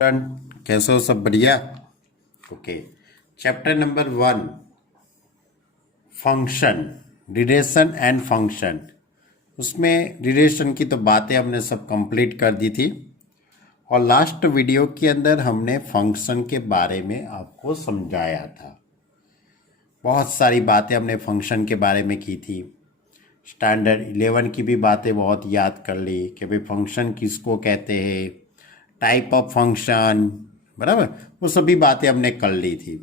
कैसे हो? सब बढ़िया। Okay. Chapter number 1, function, relation and function. उसमें रिलेशन की तो बातें हमने सब कंप्लीट कर दी थी और लास्ट वीडियो के अंदर हमने फंक्शन के बारे में आपको समझाया था। बहुत सारी बातें हमने फंक्शन के बारे में की थी। स्टैंडर्ड 11 की भी बातें बहुत याद कर ली कि भाई फंक्शन किसको कहते हैं, टाइप ऑफ फंक्शन, बराबर, वो सभी बातें हमने कर ली थी।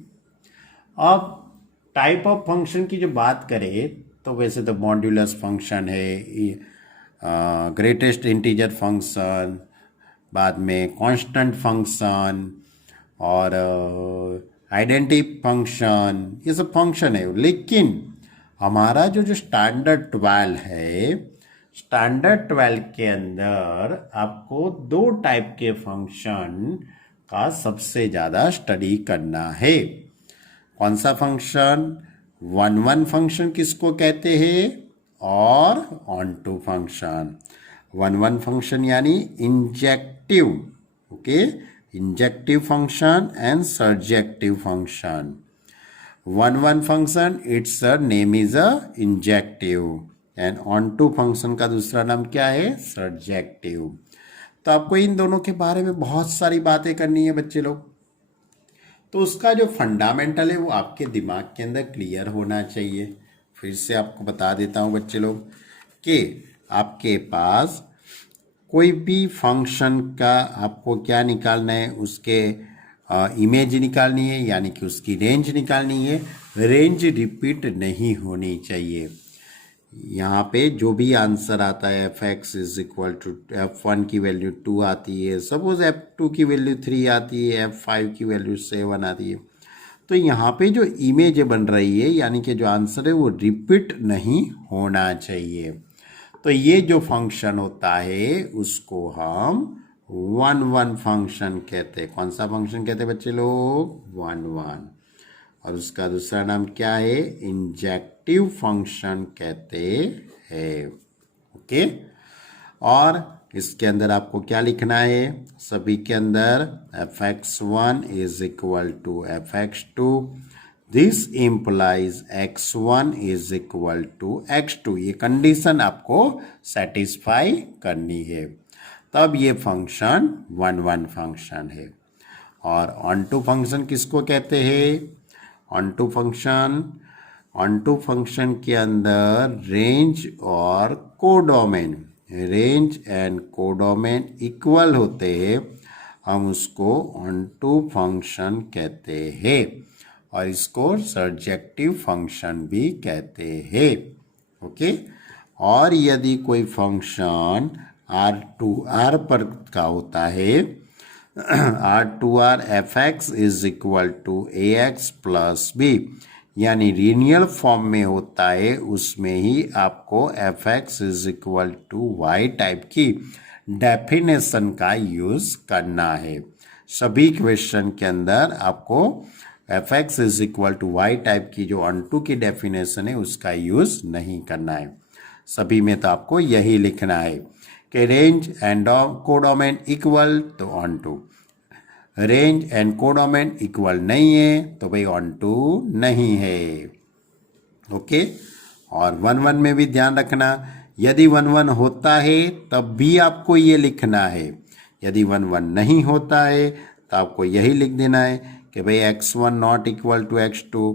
अब टाइप ऑफ फंक्शन की जो बात करें तो वैसे तो मॉड्यूलस फंक्शन है, ग्रेटेस्ट इंटीजर फंक्शन, बाद में कांस्टेंट फंक्शन और आइडेंटिटी फंक्शन, ये सब फंक्शन है। लेकिन हमारा जो स्टैंडर्ड 12 है, स्टैंडर्ड 12 के अंदर आपको दो टाइप के फंक्शन का सबसे ज़्यादा स्टडी करना है। कौन सा फंक्शन? वन वन फंक्शन किसको कहते हैं और onto function. One one function यानी injective, okay, injective function and surjective function. One one function its name is a injective and onto function का दूसरा नाम क्या है? सर्जेक्टिव। तो आपको इन दोनों के बारे में बहुत सारी बातें करनी है बच्चे लोग। तो उसका जो फंडामेंटल है वो आपके दिमाग के अंदर क्लियर होना चाहिए। फिर से आपको बता देता हूँ बच्चे लोग कि आपके पास कोई भी फंक्शन का आपको क्या निकालना है, उसके इमेज निकालनी है, यानी कि उसकी रेंज निकालनी है। रेंज रिपीट नहीं होनी चाहिए। यहाँ पे जो भी आंसर आता है F x is equal to F1 की वैल्यू 2 आती है, सपोज F2 की वैल्यू 3 आती है, F5 की वैल्यू 7 आती है, तो यहाँ पे जो इमेज बन रही है यानी कि जो आंसर है वो रिपीट नहीं होना चाहिए। तो ये जो फंक्शन होता है उसको हम वन वन फंक्शन कहते हैं। कौन सा फंक्शन कहते हैं बच्चे लोग? One one. और उसका दूसरा नाम क्या है? इंजेक्टिव फंक्शन कहते हैं। ओके। और इसके अंदर आपको क्या लिखना है? सभी के अंदर f(x1) is equal to f(x2), this implies x1 is equal to x2। ये कंडीशन आपको सेटिस्फाई करनी है, तब ये फंक्शन वन वन फंक्शन है। और ऑन टू फंक्शन किसको कहते हैं? ऑन टू फंक्शन के अंदर रेंज और codomain, range and codomain equal होते हैं, हम उसको ऑन टू फंक्शन कहते हैं और इसको सर्जेक्टिव फंक्शन भी कहते हैं। ओके। और यदि कोई फंक्शन R2R पर का होता है, R2R f(x) is equal to ax plus B, यानी रीनियल फॉर्म में होता है, उसमें ही आपको f(x) is equal to y type की डेफिनेशन का यूज करना है। सभी क्वेश्चन के अंदर आपको f(x) is equal to y type की जो ऑन टू की डेफिनेशन है उसका यूज नहीं करना है। सभी में तो आपको यही लिखना है कि रेंज एंड कोडोमेन इक्वल तो onto, range and codomain equal नहीं है तो भाई ऑन टू नहीं है। ओके। और वन वन में भी ध्यान रखना, यदि वन वन होता है तब भी आपको ये लिखना है, यदि वन वन नहीं होता है तो आपको यही लिख देना है कि भाई x1 not equal to x2,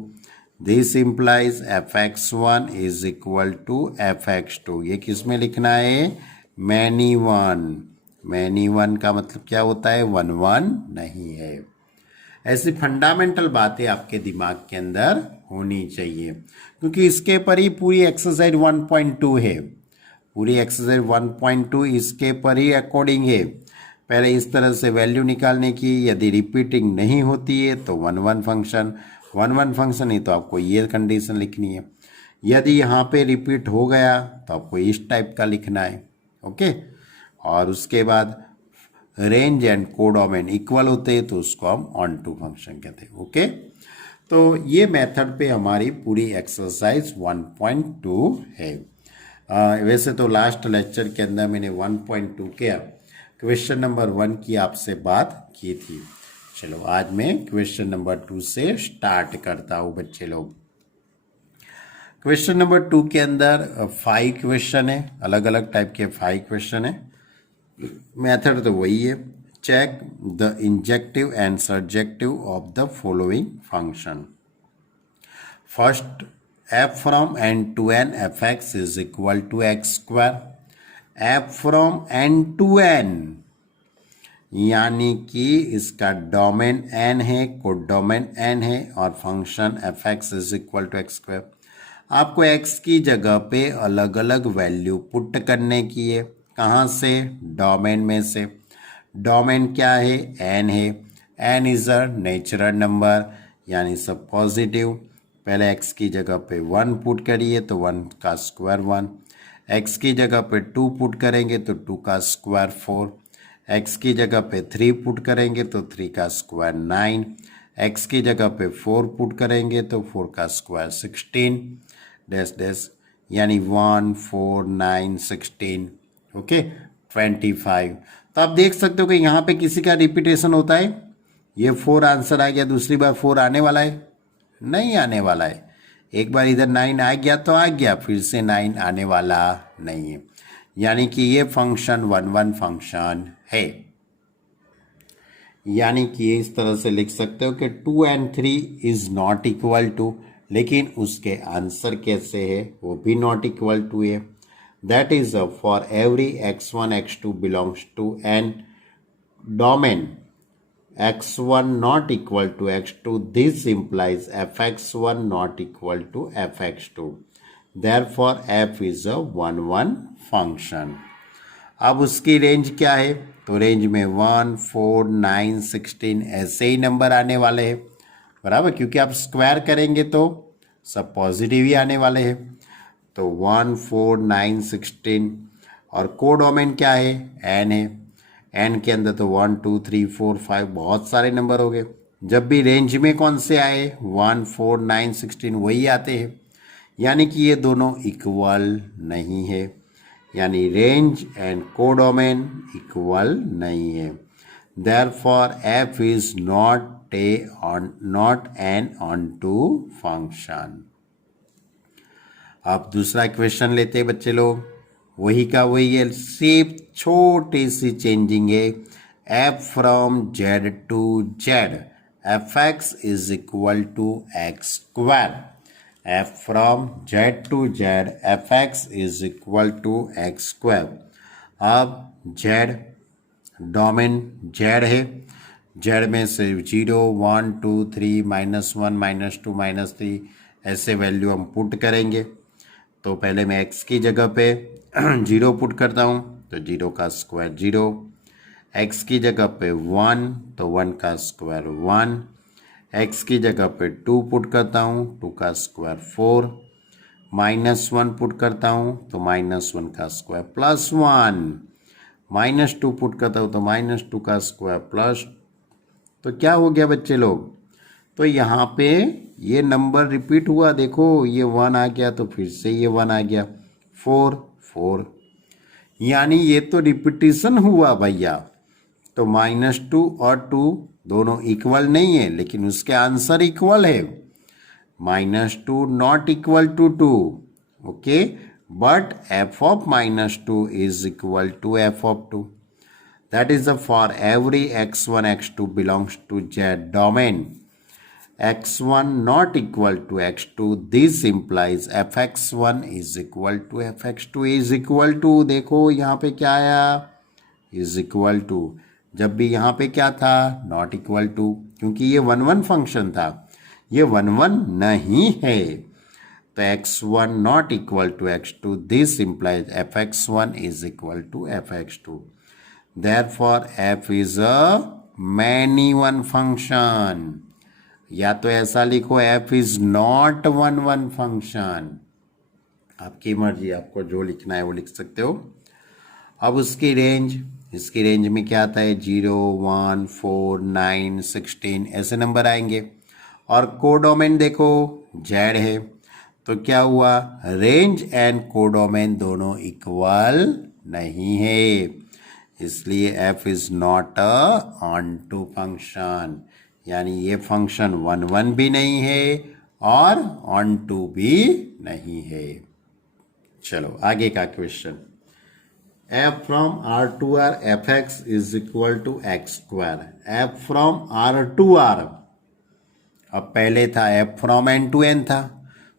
this implies f(x1) is equal to f(x2). ये किस में लिखना है? Many one. मैनी वन का मतलब क्या होता है? वन वन नहीं है। ऐसी फंडामेंटल बातें आपके दिमाग के अंदर होनी चाहिए, क्योंकि इसके पर ही पूरी एक्सरसाइज 1.2 है। पूरी एक्सरसाइज 1.2 इसके पर ही अकॉर्डिंग है। पहले इस तरह से वैल्यू निकालने की, यदि रिपीटिंग नहीं होती है तो one one function, one one function है तो आपको ये कंडीशन लिखनी है। यदि यहाँ पे रिपीट हो गया तो आपको इस टाइप का लिखना है। ओके। और उसके बाद रेंज एंड कोडोमेन इक्वल होते हैं तो उसको हम ऑन टू फंक्शन कहते हैं। ओके। तो ये मेथड पे हमारी पूरी एक्सरसाइज 1.2 है। वैसे तो लास्ट लेक्चर के अंदर मैंने 1.2 क्वेश्चन नंबर 1 की आपसे बात की थी। चलो आज मैं क्वेश्चन नंबर 2 से स्टार्ट करता हूँ बच्चे लोग। क्वेश्चन नंबर 2 के अंदर 5 क्वेश्चन है, अलग अलग टाइप के 5 क्वेश्चन है। मेथड तो वही है, check the injective and surjective of the following function. First, f from n to n fx is equal to x square। f from n to n यानी कि इसका डोमेन n है, codomain n है और function fx is equal to x square. आपको x की जगह पे अलग अलग वैल्यू पुट करने की है। कहाँ से? डोमेन में से। डोमेन क्या है? n है। n is a natural number यानी सब पॉजिटिव। पहले x की जगह पे 1 पुट करिए तो 1 का स्क्वायर 1, x की जगह पे 2 पुट करेंगे तो 2 का स्क्वायर 4, x की जगह पे 3 पुट करेंगे तो 3 का स्क्वायर 9, x की जगह पे 4 पुट करेंगे तो 4 का स्क्वायर 16 डैश डैश यानी 1 4 9 16 ओके 25। तो आप देख सकते हो कि यहाँ पे किसी का रिपीटेशन होता है। ये 4 आंसर आ गया, दूसरी बार 4 आने वाला है? नहीं आने वाला है। एक बार इधर 9 आ गया तो आ गया, फिर से 9 आने वाला नहीं है। यानी कि ये फंक्शन 1 1 फंक्शन है। यानी कि ये इस तरह से लिख सकते हो कि 2 and 3 is not equal to, लेकिन उसके आंसर कैसे है वो भी नॉट इक्वल टू है। That is for every x1 x2 belongs to n domain x1 not equal to x2, this implies fx1 not equal to fx2. Therefore, f is a 1 1 function. अब उसकी range क्या है? तो range में 1 4 9 16 ऐसे ही number आने वाले हैं, बराबर, क्योंकि आप स्क्वायर करेंगे तो सब पॉजिटिव ही आने वाले हैं। तो 1 4 9 16 और कोडोमेन क्या है? n है। n के अंदर तो 1 2 3 4 5 बहुत सारे नंबर हो गए। जब भी रेंज में कौन से आए? 1 4 9 16 वही आते हैं। यानी कि ये दोनों इक्वल नहीं है, यानी रेंज एंड कोडोमेन इक्वल नहीं है। Therefore f is not an onto function. अब दूसरा क्वेश्चन लेते हैं बच्चे लोग, वही का वही है, सिर्फ छोटी सी चेंजिंग है। f from z to z fx is equal to x square. f from z to z fx is equal to x square. अब z डोमेन z है, z में से 0 1 2 3 -1 -2 -3 ऐसे वैल्यू हम पुट करेंगे। तो पहले मैं x की जगह पे 0 पुट करता हूँ तो 0 का स्क्वायर 0, x की जगह पे 1 तो 1 का स्क्वायर 1, x की जगह पे 2 पुट करता हूँ 2 का स्क्वायर 4, -1 पुट करता हूँ तो -1 का स्क्वायर +1, -2 पुट करता हूँ तो -2 का स्क्वायर प्लस। तो क्या हो गया बच्चे लोग? तो यहाँ पे ये नंबर रिपीट हुआ, देखो ये 1 आ गया तो फिर से ये 1 आ गया, 4 4, यानी ये तो रिपीटिशन हुआ भैया। तो -2 और 2 दोनों इक्वल नहीं है, लेकिन उसके आंसर इक्वल है। -2 not equal to 2, okay, but f of -2 is equal to f of 2. That is for every x1 x2 belongs to z domain x1 not equal to x2, this implies fx1 is equal to fx2 is equal to, देखो यहाँ पे क्या आया? is equal to। जब भी यहाँ पे क्या था? not equal to, क्योंकि ये 1 1 फंक्शन था, ये 1 1 नहीं है। तो x1 not equal to x2, this implies fx1 is equal to fx2. Therefore f is a many one function। या तो ऐसा लिखो f इज नॉट 1 1 फंक्शन, आपकी मर्जी, आपको जो लिखना है वो लिख सकते हो। अब उसकी रेंज, इसकी रेंज में क्या आता है? 0 1 4 9 16 ऐसे नंबर आएंगे। और कोडोमेन देखो z है, तो क्या हुआ? रेंज एंड कोडोमेन दोनों इक्वल नहीं है, इसलिए f is not a onto function, यानी ये फंक्शन 1 1 भी नहीं है और ऑन टू भी नहीं है। चलो आगे का question, f from R to R fx is equal to x square, f from R to R, अब पहले था f from n to n था,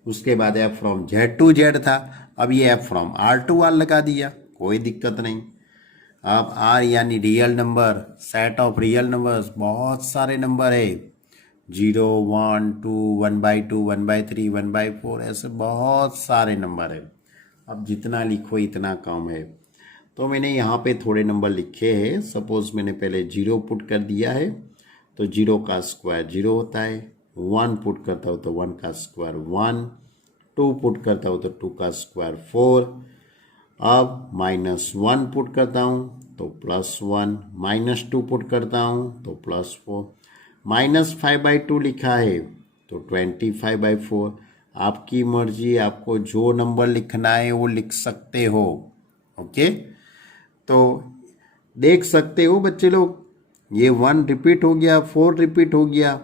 उसके बाद f from z to z था, अब ये f from R to R लगा दिया, कोई दिक्कत नहीं। अब R यानी real number, set of real numbers, बहुत सारे नंबर है, 0 1 2 1/2 1/3 1/4, ऐसे बहुत सारे नंबर है। अब जितना लिखो इतना कम है, तो मैंने यहाँ पे थोड़े नंबर लिखे हैं। सपोज मैंने पहले 0 पुट कर दिया है, तो 0 का स्क्वायर 0 होता है। 1 पुट करता हूँ तो 1 का स्क्वायर 1, 2 पुट करता हूँ तो 2 का स्क्वायर 4। अब -1 पुट करता हूँ तो +1, -2 पुट करता हूँ तो +4, -5/2 लिखा है तो 25/4। आपकी मर्जी, आपको जो नंबर लिखना है वो लिख सकते हो। ओके, तो देख सकते हो बच्चे लोग, ये 1 रिपीट हो गया, 4 रिपीट हो गया।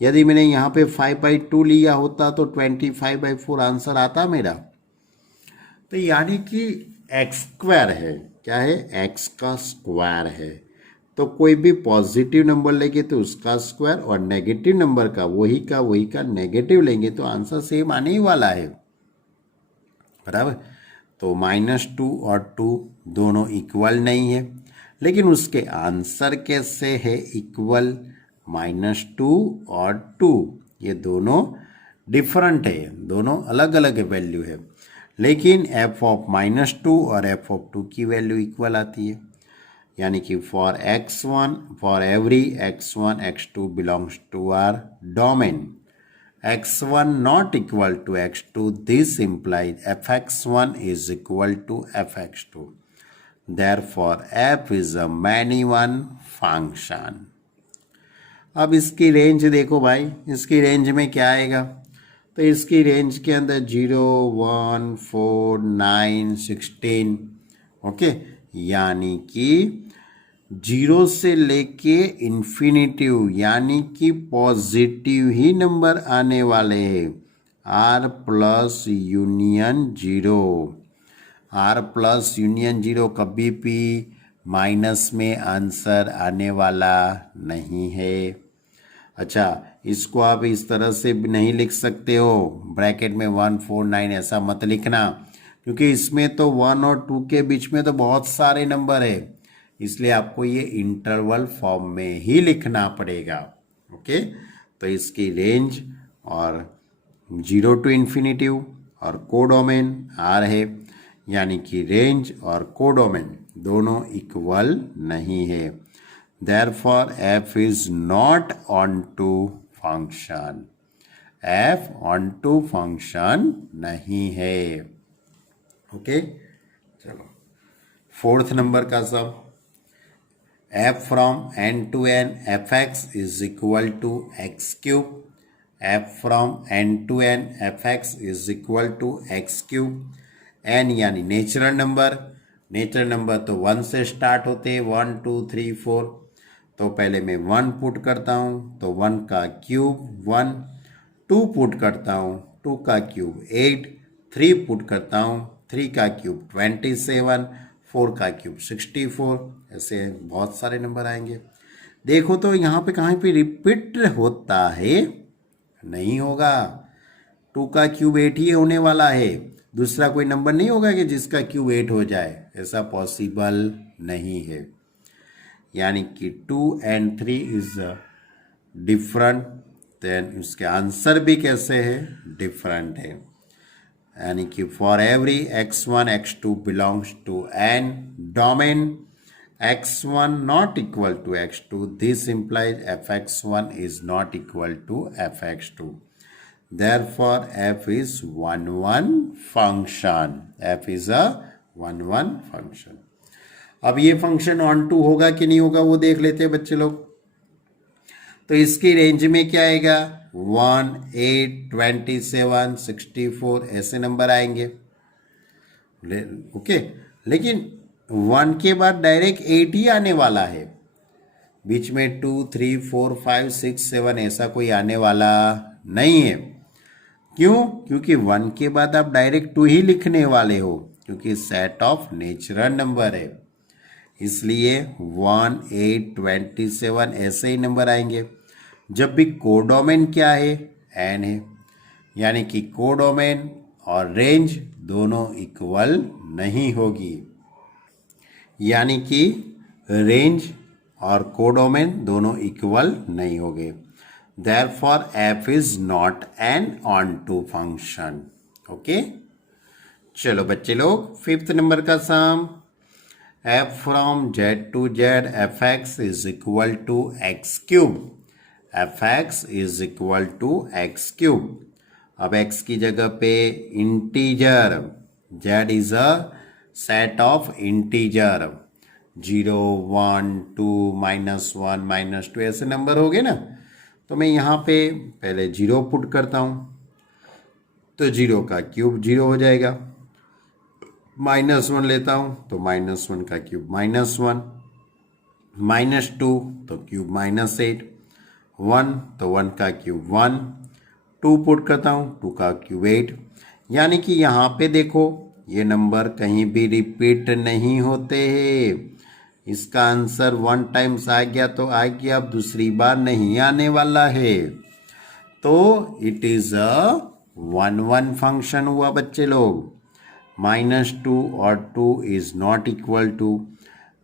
यदि मैंने यहाँ पे 5/2 लिया होता तो 25/4 आंसर आता मेरा। तो यानी कि एक्स स्क्वायर है, क्या है, एक्स का स्क्वायर है। तो कोई भी पॉजिटिव नंबर लेंगे तो उसका स्क्वायर, और नेगेटिव नंबर का वही का नेगेटिव लेंगे तो आंसर सेम आने ही वाला है, बराबर। तो -2 और 2 दोनों इक्वल नहीं है, लेकिन उसके आंसर कैसे है इक्वल। -2 और 2 ये दोनों डिफरेंट है, दोनों अलग अलग वैल्यू है, लेकिन f ऑफ -2 और f ऑफ 2 की वैल्यू इक्वल आती है। यानी कि for x1, for every x1 x2 belongs to R domain, x1 not equal to x2, this implies fx1 is equal to fx2. Therefore, f is a many one function. अब इसकी range देखो भाई, इसकी range में क्या आएगा, तो इसकी रेंज के अंदर 0 1 4 9 16, ओके, यानी कि 0 से लेके इन्फिनिटिव, यानी कि पॉजिटिव ही नंबर आने वाले हैं। R plus union 0, R plus union 0 कभी भी माइनस में आंसर आने वाला नहीं है। अच्छा, इसको आप इस तरह से भी नहीं लिख सकते हो, ब्रैकेट में 1 4 9 ऐसा मत लिखना, क्योंकि इसमें तो 1 और 2 के बीच में तो बहुत सारे नंबर है, इसलिए आपको ये इंटरवल फॉर्म में ही लिखना पड़ेगा। ओके, तो इसकी रेंज और 0 टू इन्फिनिटिव और कोडोमेन R है, यानी कि रेंज और कोडोमेन दोनों इक्वल नहीं है। Therefore, f is not onto function, f onto function नहीं है। ओके, चलो 4th नंबर का सम, f from n to n fx is equal to x cube, f from n to n fx is equal to x cube। n यानी natural number, natural number तो 1 से start होते हैं, 1 2 3 4। तो पहले मैं 1 पुट करता हूँ तो 1 का क्यूब 1, 2 पुट करता हूँ 2 का क्यूब 8, 3 पुट करता हूँ 3 का क्यूब 27, 4 का क्यूब 64, ऐसे बहुत सारे नंबर आएंगे। देखो तो यहाँ पे कहीं पे रिपीट होता है, नहीं होगा, 2 का क्यूब 8 ही होने वाला है, दूसरा कोई नंबर नहीं होगा कि जिसका क्यूब 8 हो जाए, ऐसा पॉसिबल नहीं है। यानी कि 2 and 3 इज डिफरेंट, देन उसके आंसर भी कैसे है, डिफरेंट है। यानी कि for every x1 x2 belongs to n domain, x1 not equal to x2, this implies fx1 is not equal to fx2. Therefore, f is 1 1 function, f is a 1 1 function। अब ये function on to होगा कि नहीं होगा वो देख लेते हैं बच्चे लोग। तो इसकी रेंज में क्या आएगा, 1 8 27 64 ऐसे नंबर आएंगे। ओके, लेकिन 1 के बाद डायरेक्ट 8 ही आने वाला है, बीच में 2 3 4 5 6 7 ऐसा कोई आने वाला नहीं है। क्यों? क्योंकि 1 के बाद आप डायरेक्ट 2 ही लिखने वाले हो, क्योंकि सेट ऑफ नेचुरल नंबर है, इसलिए 1 8 27 ऐसे ही नंबर आएंगे। जब भी कोडोमेन क्या है? एन है, यानी कि कोडोमेन और रेंज दोनों इक्वल नहीं होगी, यानी कि रेंज और कोडोमेन दोनों इक्वल नहीं होंगे। Therefore f is not an onto function। Okay, चलो बच्चे लोग, 5th नंबर का सम, f from z to z fx is equal to x cube। fx is equal to x cube। अब x की जगह पे integer, z is a set of integer, 0 1 2 -1 -2 ऐसे number हो गए ना। तो मैं यहाँ पे पहले 0 पुट करता हूँ, तो 0 का क्यूब 0 हो जाएगा। -1 लेता हूँ तो -1 का क्यूब -1, -2 तो क्यूब -8, 1 तो 1 का क्यूब 1, 2 पुट करता हूँ 2 का क्यूब 8। यानी कि यहाँ पे देखो ये नंबर कहीं भी रिपीट नहीं होते हैं। इसका आंसर 1 टाइम्स आ गया तो आ गया, अब दूसरी बार नहीं आने वाला है, तो इट इज अ 1 1 फंक्शन हुआ बच्चे लोग। -2 और 2 is not equal to,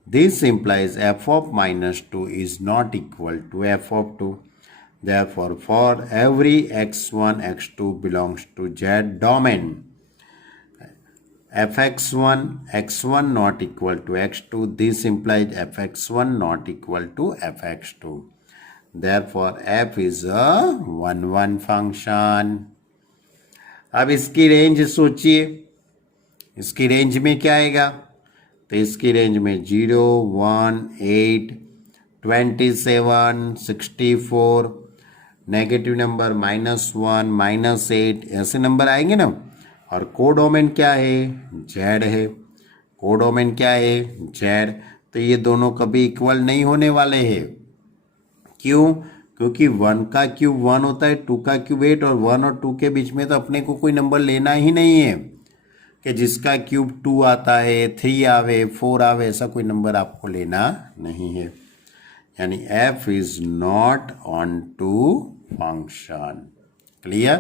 this implies f of -2 is not equal to f of 2। Therefore for every x1 x2 belongs to z domain, fx1 x1 not equal to x2, this implies fx1 not equal to fx2। Therefore f is a 1 1 function। अब इसकी range सोचिए, इसकी range में क्या आएगा? तो इसकी range में 0 1 8 27 64, नेगेटिव नंबर -1 -8 ऐसे नंबर आएंगे ना। और कोडोमेन क्या है? जेड है। कोडोमेन क्या है? जेड। तो ये दोनों कभी इक्वल नहीं होने वाले हैं। क्यों? क्योंकि 1 का क्यूब 1 होता है, 2 का क्यूब 8, और 1 और 2 के बीच में तो अपने को कोई नंबर लेना ही नहीं है कि जिसका क्यूब 2 आता है, 3 आवे, 4 आवे, ऐसा कोई नंबर आपको लेना नहीं है। यानी f is not onto function. Clear?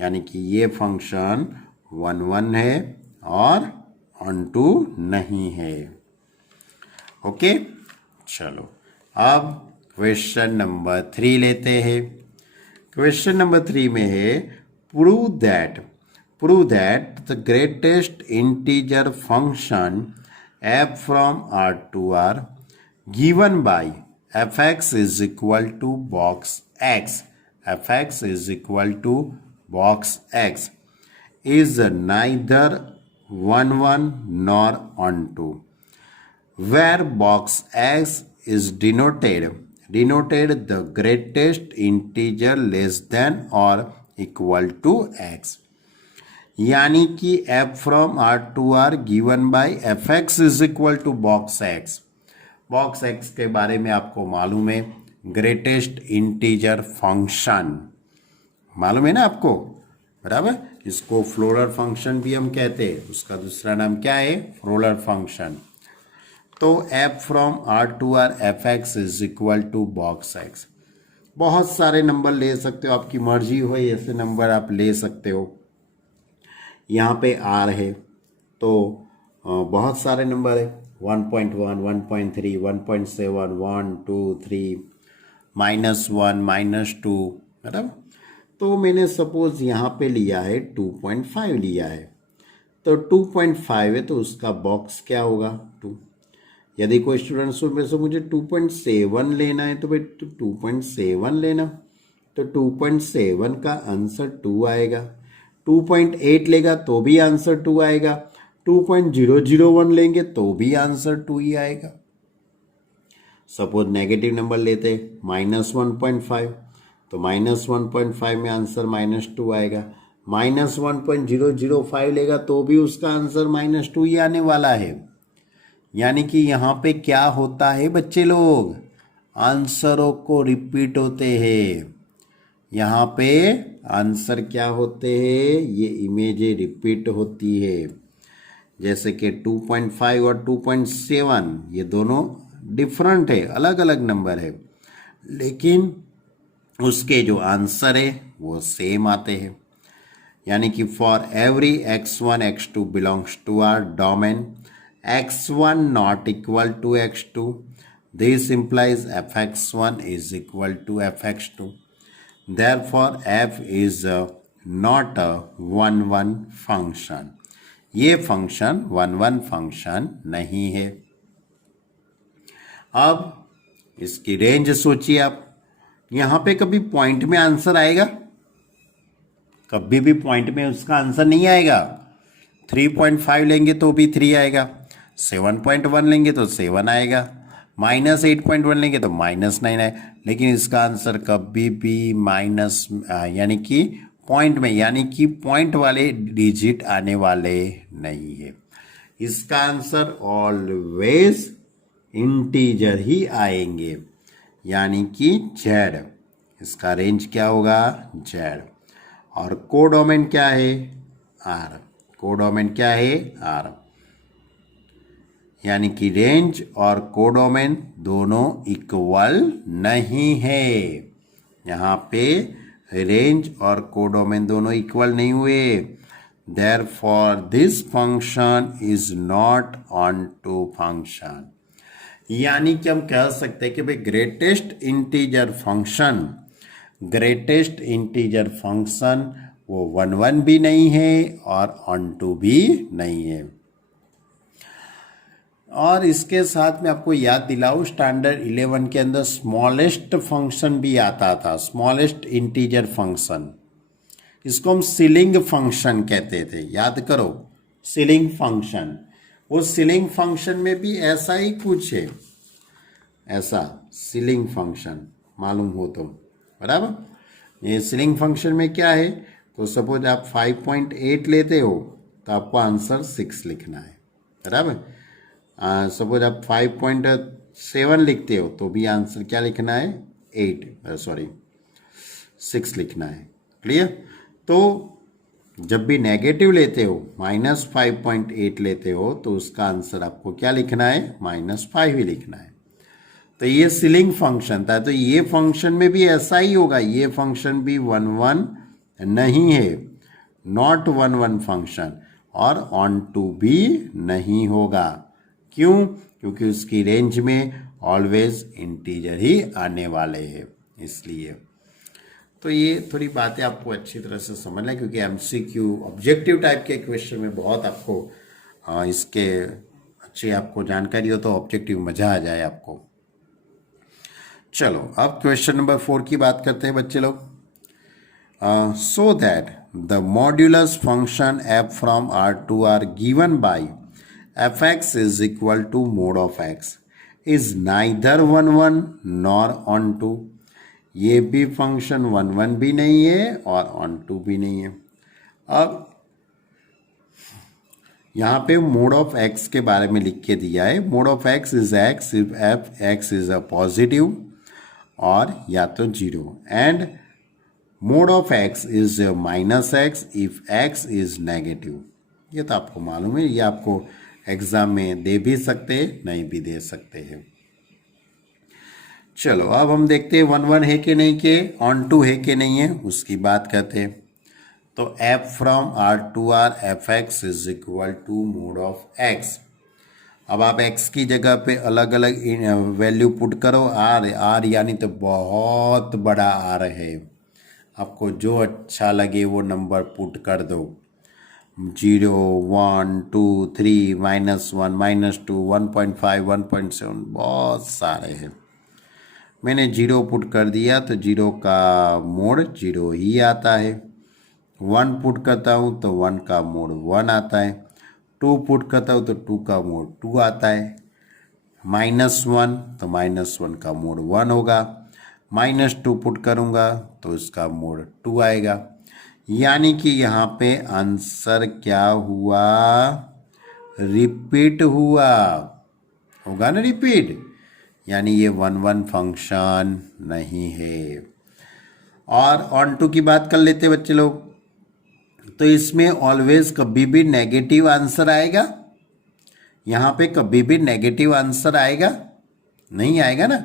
यानी कि ये फंक्शन 1 1 है और ऑन टू नहीं है। ओके, चलो अब क्वेश्चन नंबर 3 लेते हैं। क्वेश्चन नंबर 3 में है prove that the greatest integer function f from R to R given by fx is equal to box x, fx is equal to box x is neither 1 1 nor onto, where box x is denoted the greatest integer less than or equal to x। यानी कि f from R to R given by fx is equal to box x। Box x के बारे में आपको मालूम है, greatest integer function मालूम है ना आपको, बराबर। इसको फ्लोरर फंक्शन भी हम कहते हैं, उसका दूसरा नाम क्या है? Floor function. तो f from R to R fx is equal to box x। बहुत सारे नंबर ले सकते हो, आपकी मर्जी हो ऐसे नंबर आप ले सकते हो। यहाँ पे R है तो बहुत सारे नंबर है, 1.1 1.3 1.7 1 2 3 -1 -2, मतलब। तो मैंने सपोज यहाँ पे लिया है 2.5 लिया है, तो 2.5 है तो उसका बॉक्स क्या होगा? 2। यदि कोई स्टूडेंट्स में से मुझे 2.7 लेना है तो भाई 2.7 लेना, तो 2.7 का आंसर 2 आएगा। 2.8 लेगा तो भी आंसर 2 आएगा। 2.001 लेंगे तो भी आंसर 2 ही आएगा। सपोज नेगेटिव नंबर लेते -1.5, तो -1.5 में आंसर -2 आएगा। -1.005 लेगा तो भी उसका आंसर -2 ही आने वाला है। यानी कि यहाँ पे क्या होता है बच्चे लोग, आंसरों को रिपीट होते हैं। यहाँ पे आंसर क्या होते हैं, ये इमेजें रिपीट होती है। जैसे कि 2.5 और 2.7 ये दोनों डिफरेंट है, अलग अलग नंबर है, लेकिन उसके जो आंसर है वो सेम आते हैं। यानी कि for every x1 x2 belongs to R domain, x1 not equal to x2, this implies fx1 is equal to fx2. Therefore f is not a one function. ये फंक्शन वन फंक्शन नहीं है। अब इसकी range सोचिए आप, यहाँ पे कभी पॉइंट में आंसर आएगा, कभी भी पॉइंट में उसका आंसर नहीं आएगा। 3.5 लेंगे तो भी 3 आएगा, 7.1 लेंगे तो 7 आएगा, -8.1 लेंगे तो -9 आएगा, लेकिन इसका आंसर कभी भी माइनस यानी कि पॉइंट में, यानी कि पॉइंट वाले डिजिट आने वाले नहीं है। इसका आंसर ऑलवेज इंटीजर ही आएंगे, यानी कि z। इसका रेंज क्या होगा, z। और कोडोमेन क्या है, r। कोडोमेन क्या है, r। यानी कि रेंज और कोडोमेन दोनों इक्वल नहीं है। यहाँ पे रेंज और कोडोमेन दोनों इक्वल नहीं हुए। Therefore this function is not onto function। यानी कि हम कह सकते हैं कि भाई ग्रेटेस्ट इंटीजर फंक्शन वो 1 भी नहीं है और ऑनटू भी नहीं है। और इसके साथ में आपको याद दिलाऊं, स्टैंडर्ड 11 के अंदर स्मॉलेस्ट फंक्शन भी आता था, स्मॉलेस्ट इंटीजर फंक्शन। इसको हम सीलिंग फंक्शन कहते थे, याद करो, सीलिंग फंक्शन। वो सीलिंग फंक्शन में भी ऐसा ही कुछ है, ऐसा सीलिंग फंक्शन मालूम हो तो, बराबर। ये सीलिंग फंक्शन में क्या है, तो सपोज आप 5.8 लेते हो तो आपको आंसर 6 लिखना है, बराबर। सपोज आप 5.7 लिखते हो तो भी आंसर क्या लिखना है, 6 लिखना है। क्लियर। तो जब भी नेगेटिव लेते हो, -5.8 लेते हो, तो उसका आंसर आपको क्या लिखना है, -5 ही लिखना है। तो ये सीलिंग फंक्शन था। तो ये फंक्शन में भी ऐसा ही होगा, ये फंक्शन भी 1 नहीं है, नॉट 1 फंक्शन, और ऑन टू भी नहीं होगा। क्यों? क्योंकि उसकी रेंज में ऑलवेज इंटीजर ही आने वाले हैं, इसलिए। तो ये थोड़ी बातें आपको अच्छी तरह से समझना है, क्योंकि एमसीक्यू ऑब्जेक्टिव टाइप के क्वेश्चन में बहुत आपको इसके अच्छी आपको जानकारी हो तो ऑब्जेक्टिव मजा आ जाए आपको। चलो अब क्वेश्चन नंबर 4 की बात करते हैं बच्चे लोग। सो that the modulus function f from r to r given by fx is equal to mod of x is neither 1 nor on to। ये भी फंक्शन 1 भी नहीं है और ऑन टू भी नहीं है। अब यहाँ पे मोड ऑफ एक्स के बारे में लिख के दिया है, mode of x is x if F x is a positive और या तो 0, and mode of x is -x if x is negative. ये तो आपको मालूम है, ये आपको एग्जाम में दे भी सकते हैं, नहीं भी दे सकते हैं। चलो अब हम देखते हैं 1 है कि नहीं, के ऑन टू है कि नहीं है, उसकी बात करते हैं। तो f from r to r fx is equal to mod of x। अब आप x की जगह पे अलग अलग वैल्यू पुट करो, r यानी तो बहुत बड़ा r है, आपको जो अच्छा लगे वो नंबर पुट कर दो, 0, 1, 2, 3, -1, -2, 1.5, 1.7, बहुत सारे हैं। मैंने 0 पुट कर दिया तो 0 का मोड 0 ही आता है। 1 पुट करता हूँ तो 1 का मोड 1 आता है। 2 पुट करता हूँ तो 2 का मोड 2 आता है। -1 तो -1 का मोड 1 होगा। -2 पुट करूँगा तो इसका मोड 2 आएगा। यानी कि यहाँ पे आंसर क्या हुआ, रिपीट हुआ। होगा ना रिपीट, यानी ये 1 1 फंक्शन नहीं है। और ऑन टू की बात कर लेते बच्चे लोग, तो इसमें ऑलवेज कभी भी नेगेटिव आंसर आएगा, यहाँ पे कभी भी नेगेटिव आंसर आएगा नहीं, आएगा ना,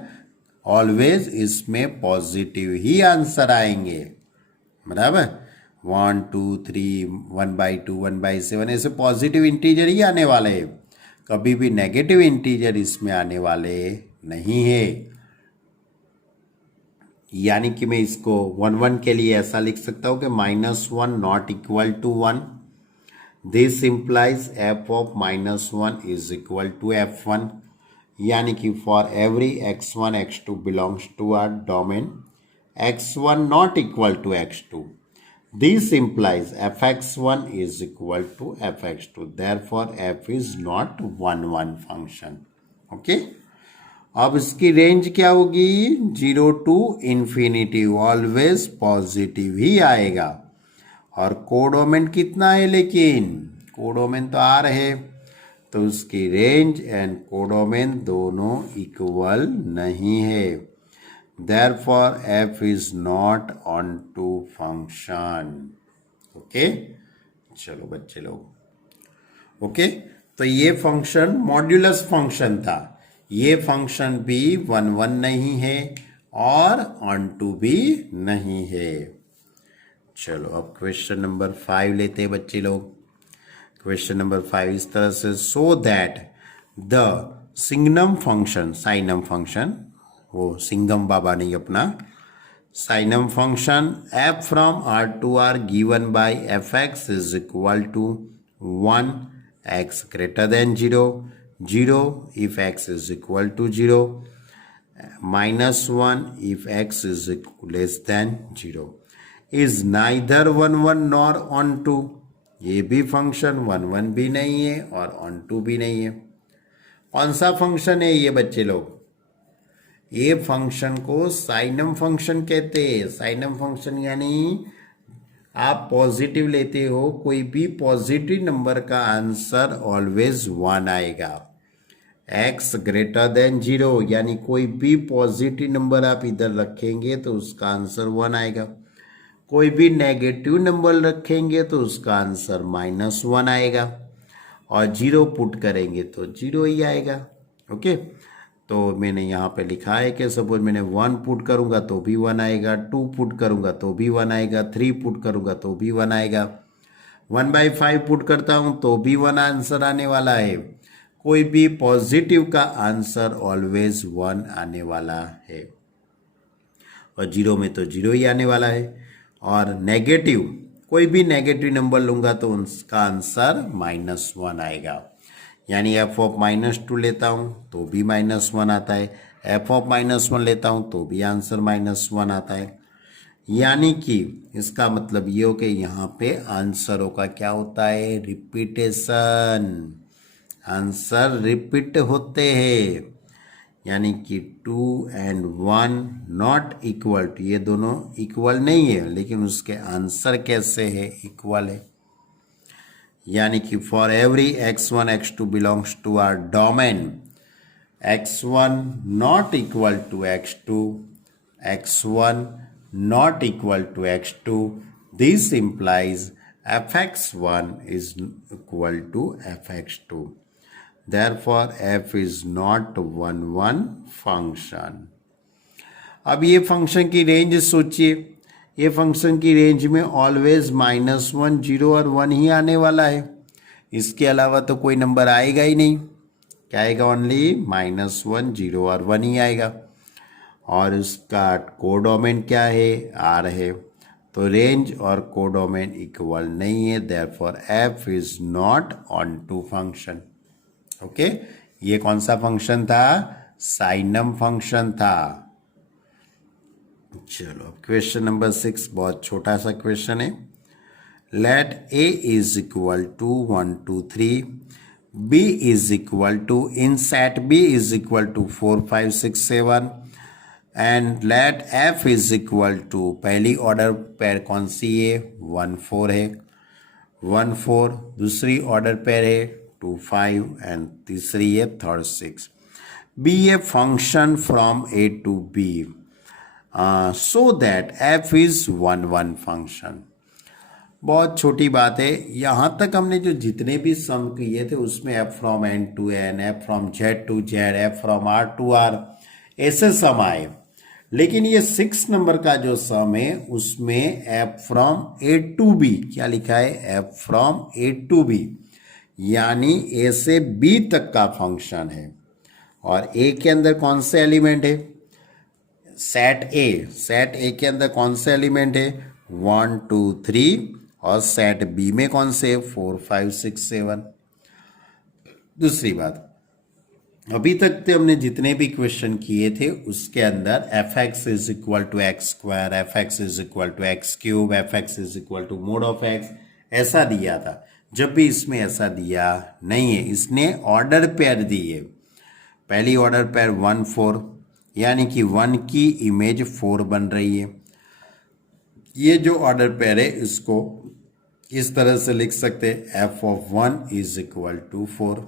ऑलवेज इसमें पॉजिटिव ही आंसर आएंगे, बराबर। 1 2 3 1/2 1/7 ऐसे पॉजिटिव इंटीजर ही आने वाले हैं, कभी भी नेगेटिव इंटीजर इसमें आने वाले नहीं है। यानी कि मैं इसको 1 1 के लिए ऐसा लिख सकता हूँ कि -1 not equal to 1, this implies f of -1 is equal to f1, यानी कि for every x1 x2 belongs to R domain x1 not equal to x2, this implies fx1 is equal to fx2, therefore f is not 1 1 function. Okay, अब इसकी range क्या होगी, 0 to infinity, always positive ही आएगा। और codomain कितना है, लेकिन कोडोमेन तो आ रहे, तो उसकी रेंज एंड कोडोमेन दोनों इक्वल नहीं है, therefore f is not onto function. Okay, चलो बच्चे लोग, ओके, तो ये फंक्शन मॉड्यूलस फंक्शन था, ये फंक्शन भी 1 1 नहीं है और ऑन टू भी नहीं है। चलो अब क्वेश्चन नंबर 5 लेते हैं बच्चे लोग। क्वेश्चन नंबर 5 इस तरह से, so that the signum function, signum function, वो सिंगम बाबा नहीं अपना, signum function f from r to r given by fx is equal to 1 x greater than 0, 0 if x is equal to 0, -1 if x is less than 0, is neither 1 1 nor on 2, ये भी function 1 1 भी नहीं है और on 2 भी नहीं है। कौन सा फंक्शन है ये बच्चे लोग, ये फंक्शन को साइनम फंक्शन कहते हैं। साइनम फंक्शन यानी आप पॉजिटिव लेते हो, कोई भी पॉजिटिव नंबर का आंसर ऑलवेज 1 आएगा। x ग्रेटर देन 0, यानी कोई भी पॉजिटिव नंबर आप इधर रखेंगे तो उसका आंसर 1 आएगा, कोई भी नेगेटिव नंबर रखेंगे तो उसका आंसर -1 आएगा, और 0 पुट करेंगे तो 0 ही आएगा। ओके, तो मैंने यहाँ पे लिखा है कि सपोज मैंने 1 पुट करूँगा तो भी 1 आएगा, 2 पुट करूँगा तो भी 1 आएगा, 3 पुट करूँगा तो भी 1 आएगा, 1/5 पुट करता हूँ तो भी 1 आंसर आने वाला है। कोई भी पॉजिटिव का आंसर ऑलवेज 1 आने वाला है, और 0 में तो 0 ही आने वाला है। और नेगेटिव, कोई भी नेगेटिव नंबर लूँगा तो उसका आंसर -1 आएगा। यानी f ऑफ -2 लेता हूँ तो भी -1 आता है, f ऑफ -1 लेता हूँ तो भी आंसर -1 आता है। यानी कि इसका मतलब ये हो कि यहाँ पे आंसरों का क्या होता है, रिपीटेशन, आंसर रिपीट होते हैं। यानी कि 2 and 1 नॉट इक्वल टू, ये दोनों इक्वल नहीं है, लेकिन उसके आंसर कैसे है, इक्वल है। यानी कि for every x1 x2 belongs to R domain x1 not equal to x2, x1 not equal to x2, this implies fx1 is equal to fx2, therefore f is not 1 1 function। अब ये function की range सोचिए, ये function की range में always -1 0 और 1 ही आने वाला है, इसके अलावा तो कोई नंबर आएगा ही नहीं। क्या आएगा, ओनली -1 0 और 1 ही आएगा, और इसका कोडोमेन क्या है, आर है, तो रेंज और कोडोमेन इक्वल नहीं है, therefore f is not onto function. Okay, ये कौन सा फंक्शन था, साइनम फंक्शन था। चलो क्वेश्चन नंबर 6 बहुत छोटा सा क्वेश्चन है। Let a is equal to 1 2 3, b is equal to, in set b is equal to 4 5 6 7, and let f is equal to, पहली ऑर्डर पेयर कौन सी है, 1 4 है, 1 4, दूसरी ऑर्डर पेयर है 2 5, एंड तीसरी है 3rd 6। be a function from a to b so that f is one function। बहुत छोटी बात है। यहाँ तक हमने जो जितने भी सम किए थे उसमें f from n to n, f from z to z, f from r to r ऐसे सम आए। लेकिन ये 6 नंबर का जो सम है उसमें f from a to b, क्या लिखा है, f from a to b, यानी a से b तक का फंक्शन है। और a के अंदर कौन से एलिमेंट है, सेट ए के अंदर कौन से एलिमेंट है, 1 2 3, और सेट बी में कौन से, 4 5 6 7। दूसरी बात, अभी तक तो हमने जितने भी क्वेश्चन किए थे उसके अंदर F x is equal to x square, F x is equal to X cube, F x is equal to mod of X ऐसा दिया था। जब भी इसमें ऐसा दिया नहीं है, इसने ऑर्डर पेयर दी है। पहली ऑर्डर पेयर 1 4, यानी कि 1 की इमेज 4 बन रही है। ये जो ऑर्डर पेयर है इसको इस तरह से लिख सकते हैं, F of 1 is equal to 4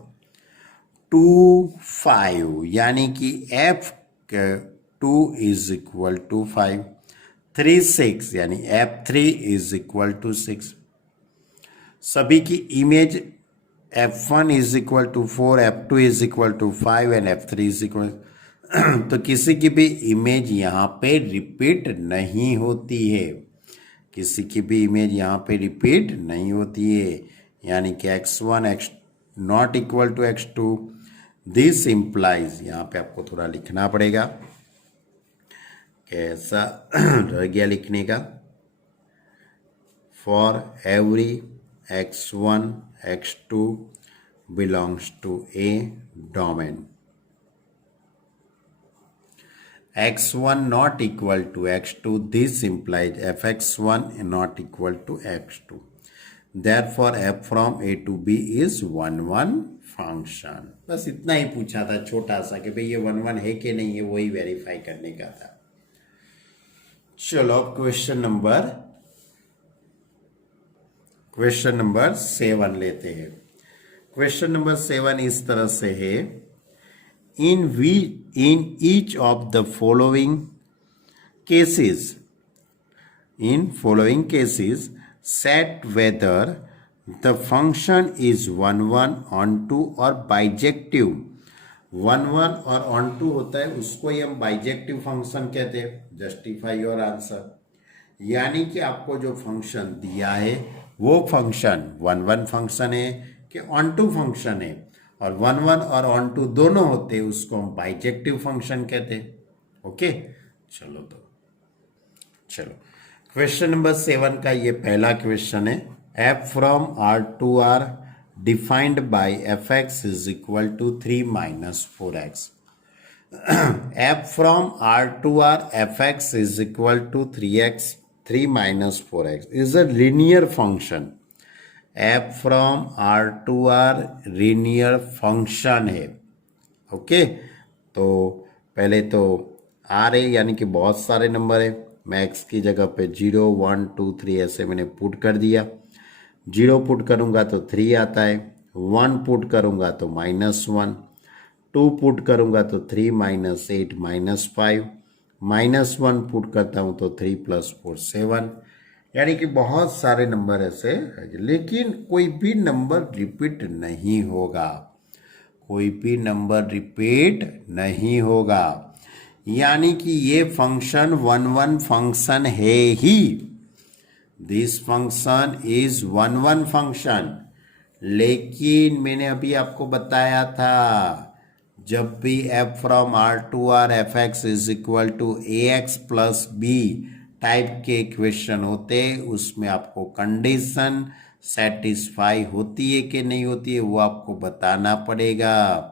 2 5, यानी कि एफ 2 इज इक्वल टू 5 3 6, यानी एफ 3 इज इक्वल टू 6। सभी की image f1 is equal to 4, f2 is equal to 5 and f3 is equal to किसी की भी इमेज यहाँ पे रिपीट नहीं होती है, किसी की भी इमेज यहाँ पे रिपीट नहीं होती है, यानी कि x1 x not equal to x2। This implies, यहाँ पे आपको थोड़ा लिखना पड़ेगा, कैसा रह गया लिखने का, for every x1 x2 belongs to a domain, x1 not equal to x2, this implies fx1 not equal to x2, therefore f from a to b is 1 1 function. बस इतना ही पूछा था छोटा सा कि भाई ये 1 1 है कि नहीं है, वही वेरीफाई करने का था। चलो अब क्वेश्चन नंबर 7 लेते हैं। क्वेश्चन नंबर 7 इस तरह से है, in each of the following cases set whether the function is 1 1 onto or bijective। 1 1 और onto होता है, उसको ही हम बाइजेक्टिव फंक्शन कहते हैं। जस्टिफाई योर आंसर, यानी कि आपको जो फंक्शन दिया है वो फंक्शन 1 1 फंक्शन है कि onto फंक्शन है, और 1 1 और onto दोनों होते हैं, उसको हम बाइजेक्टिव फंक्शन कहते हैं। ओके, चलो क्वेश्चन नंबर 7 का ये पहला क्वेश्चन है, f from r to r defined by fx is equal to 3 minus 4x। f from r to r fx is equal to 3x 3 minus 4x is a linear function। f from r to r linear function है। Okay, तो पहले तो r है, यानी कि बहुत सारे number है। मैं x की जगह पे 0 1 2 3 ऐसे मैंने पुट कर दिया। 0 पुट करूंगा तो 3 आता है, 1 पुट करूंगा तो -1, 2 पुट करूंगा तो 3 - 8 -5, -1 पुट करता हूं तो 3 + 4 7, यानी कि बहुत सारे नंबर ऐसे है, लेकिन कोई भी नंबर रिपीट नहीं होगा, यानी कि ये फंक्शन 1 1 फंक्शन है ही। This function is 1 1 function. लेकिन मैंने अभी आपको बताया था, जब भी f from r to r fx is equal to ax plus b type के इक्वेशन होते, उसमें आपको कंडीशन सेटिस्फाई होती है कि नहीं होती है वो आपको बताना पड़ेगा।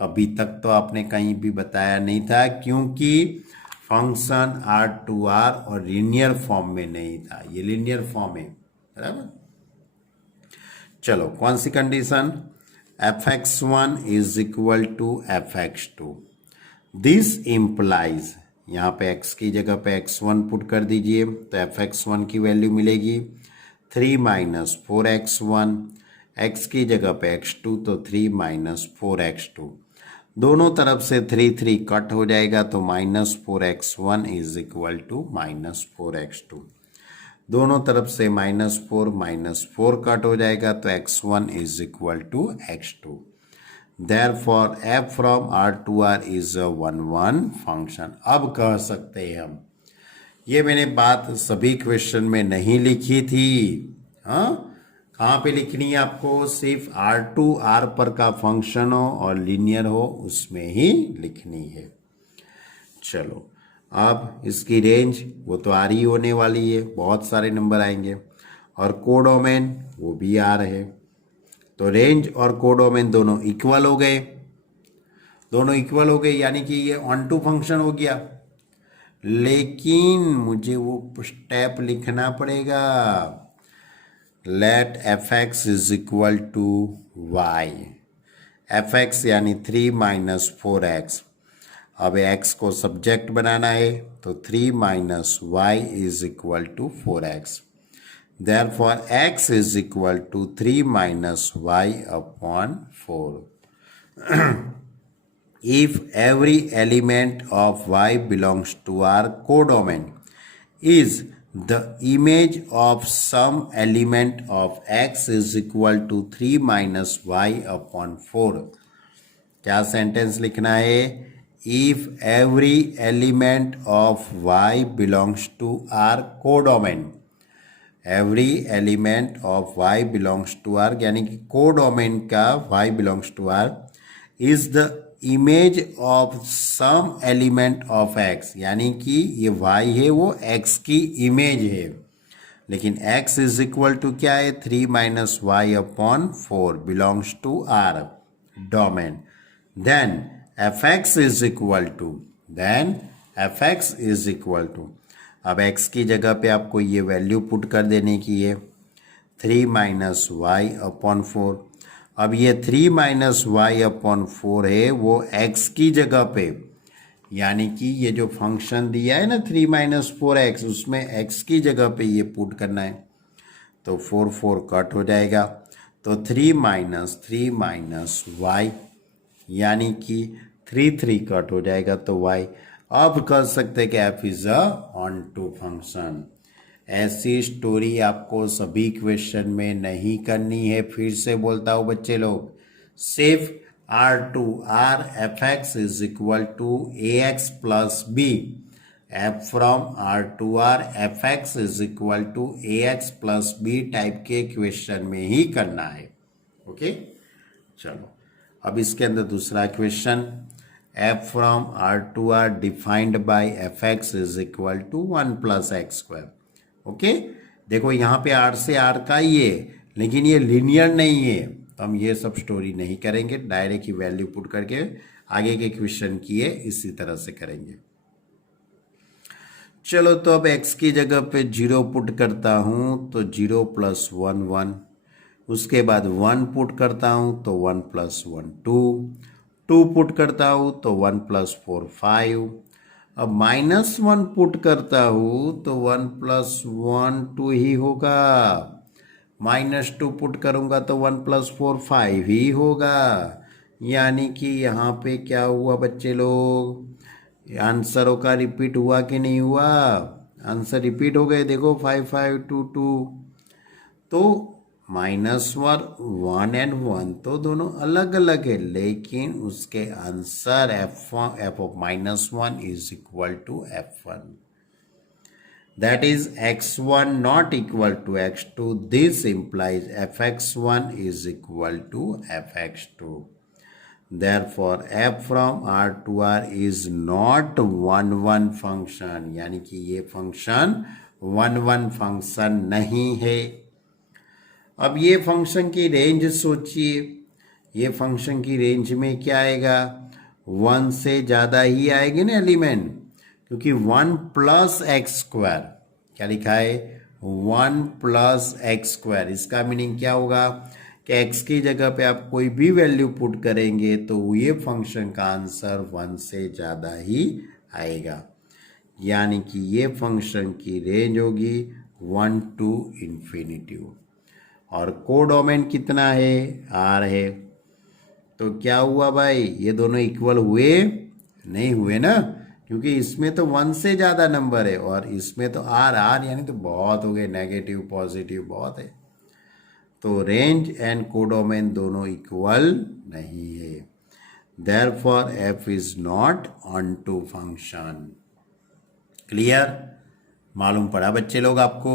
अभी तक तो आपने कहीं भी बताया नहीं था, क्योंकि फंक्शन r to r और लीनियर फॉर्म में नहीं था, ये लीनियर फॉर्म है, बराबर। चलो कौन सी condition, fx1 is equal to fx2। This implies, यहाँ पे x की जगह पे x1 पुट कर दीजिए तो fx1 की वैल्यू मिलेगी 3 - 4x1, x की जगह पे x2 तो 3 - 4x2। दोनों तरफ से 3 कट हो जाएगा तो -4x1 is equal to -4x2। दोनों तरफ से -4 कट हो जाएगा तो x1 is equal to x2। Therefore f from R to R is a 1-1 function. अब कह सकते हैं हम, ये मैंने बात सभी क्वेश्चन में नहीं लिखी थी। हाँ, कहाँ पे लिखनी है आपको? सिर्फ R टू R पर का फंक्शन हो और लीनियर हो उसमें ही लिखनी है। चलो, अब इसकी रेंज वो तो R ही होने वाली है, बहुत सारे नंबर आएंगे, और कोडोमेन वो भी R है। तो रेंज और कोडोमेन दोनों इक्वल हो गए, दोनों इक्वल हो गए, यानी कि ये ऑन टू फंक्शन हो गया। लेकिन मुझे वो स्टेप लिखना पड़ेगा, let f x is equal to y. F x यानी 3 - 4x। अब x को सब्जेक्ट बनाना है तो 3 - y is equal to 4x। Therefore x is equal to 3 - y upon 4. If every element of y belongs to our codomain is the image of some element of x is equal to 3 - y upon 4. क्या sentence लिखना है? If every element of y belongs to our codomain, every element of y belongs to R, यानी कि codomain का y belongs to R, is the image of some element of x, यानी कि ये y है वो x की image है। लेकिन x इज इक्वल टू क्या है? 3 - y upon 4 belongs to R domain. Then f x is equal to, अब x की जगह पे आपको ये वैल्यू पुट कर देने की है, 3 - y अपॉन 4। अब ये 3 - y अपॉन 4 है वो x की जगह पे, यानी कि ये जो फंक्शन दिया है ना 3 - 4x, उसमें x की जगह पे ये पुट करना है। तो 4 कट हो जाएगा तो 3 - y, यानी कि 3 कट हो जाएगा तो y। अब कर सकते कि f is a onto function. ऐसी स्टोरी आपको सभी क्वेश्चन में नहीं करनी है। फिर से बोलता हूँ बच्चे लोग, सिर्फ R to R f x is equal to ax plus b, f from R to R f x is equal to ax plus b type के क्वेश्चन में ही करना है। ओके, चलो अब इसके अंदर दूसरा question, f from R to R defined by fx is equal to 1 plus x square। Okay, देखो यहाँ पे R से R का ही है, लेकिन ये लिनियर नहीं है, तो हम ये सब स्टोरी नहीं करेंगे, डायरेक्ट ही वैल्यू पुट करके आगे के क्वेश्चन किए इसी तरह से करेंगे। चलो, तो अब x की जगह पे 0 पुट करता हूँ तो 0 + 1 1, उसके बाद 1 पुट करता हूँ तो 1 + 1 2 पुट करता हूँ तो 1 + 4 5। अब -1 पुट करता हूँ तो 1 + 1 2 ही होगा, -2 पुट करूँगा तो 1 + 4 5 ही होगा। यानी कि यहाँ पे क्या हुआ बच्चे लोग, आंसरों का रिपीट हुआ कि नहीं हुआ? आंसर रिपीट हो गए, देखो 5 5 2 2। तो -1 एंड 1 तो दोनों अलग अलग है, लेकिन उसके answer f of -1 is equal to f1। That is x1 not equal to x2। This implies fx1 is equal to fx2। Therefore f from R to R is not 1-1 function, यानी कि ये फंक्शन 1-1 फंक्शन नहीं है। अब ये function की range सोचिए, ये फंक्शन की रेंज में क्या आएगा? 1 से ज़्यादा ही आएगी ना एलिमेंट, क्योंकि 1 + x², क्या लिखा है? 1 + x²। इसका मीनिंग क्या होगा कि x की जगह पे आप कोई भी वैल्यू पुट करेंगे तो ये फंक्शन का आंसर 1 से ज़्यादा ही आएगा, यानी कि ये फंक्शन की रेंज होगी 1 to ∞। और कोडोमेन कितना है? R है। तो क्या हुआ भाई, ये दोनों इक्वल हुए? नहीं हुए ना, क्योंकि इसमें तो 1 से ज़्यादा नंबर है और इसमें तो आर आर यानी तो बहुत हो गए, नेगेटिव पॉजिटिव बहुत है। तो रेंज एंड कोडोमेन दोनों इक्वल नहीं है, therefore F is not onto function. Clear? मालूम पड़ा बच्चे लोग आपको?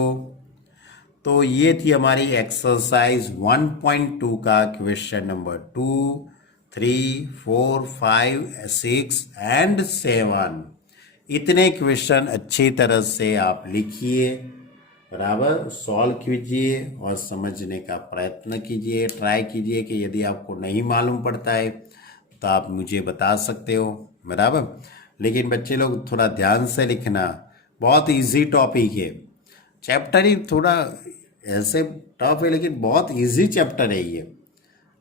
तो ये थी हमारी एक्सरसाइज 1.2 का क्वेश्चन नंबर 2, 3, 4, 5, 6 एंड 7। इतने क्वेश्चन अच्छी तरह से आप लिखिए, बराबर सॉल्व कीजिए और समझने का प्रयत्न कीजिए, ट्राई कीजिए कि यदि आपको नहीं मालूम पड़ता है तो आप मुझे बता सकते हो, बराबर। लेकिन बच्चे लोग थोड़ा ध्यान से लिखना, बहुत इजी टॉपिक है। चैप्टर ही थोड़ा ऐसे टफ है लेकिन बहुत इजी चैप्टर है ये।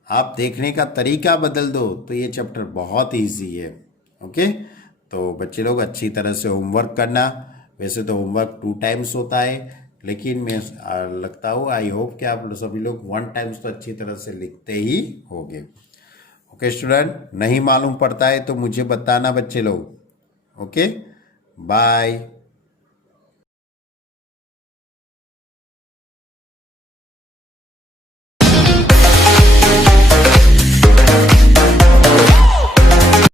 आप देखने का तरीका बदल दो तो ये चैप्टर बहुत इजी है। ओके, तो बच्चे लोग अच्छी तरह से होमवर्क करना। वैसे तो होमवर्क 2 टाइम्स होता है, लेकिन मैं लगता हूँ, आई होप कि आप सभी लोग 1 टाइम्स तो अच्छी तरह से लिखते ही होंगे। ओके स्टूडेंट, नहीं मालूम पड़ता है तो मुझे बताना बच्चे लोग। Okay, bye.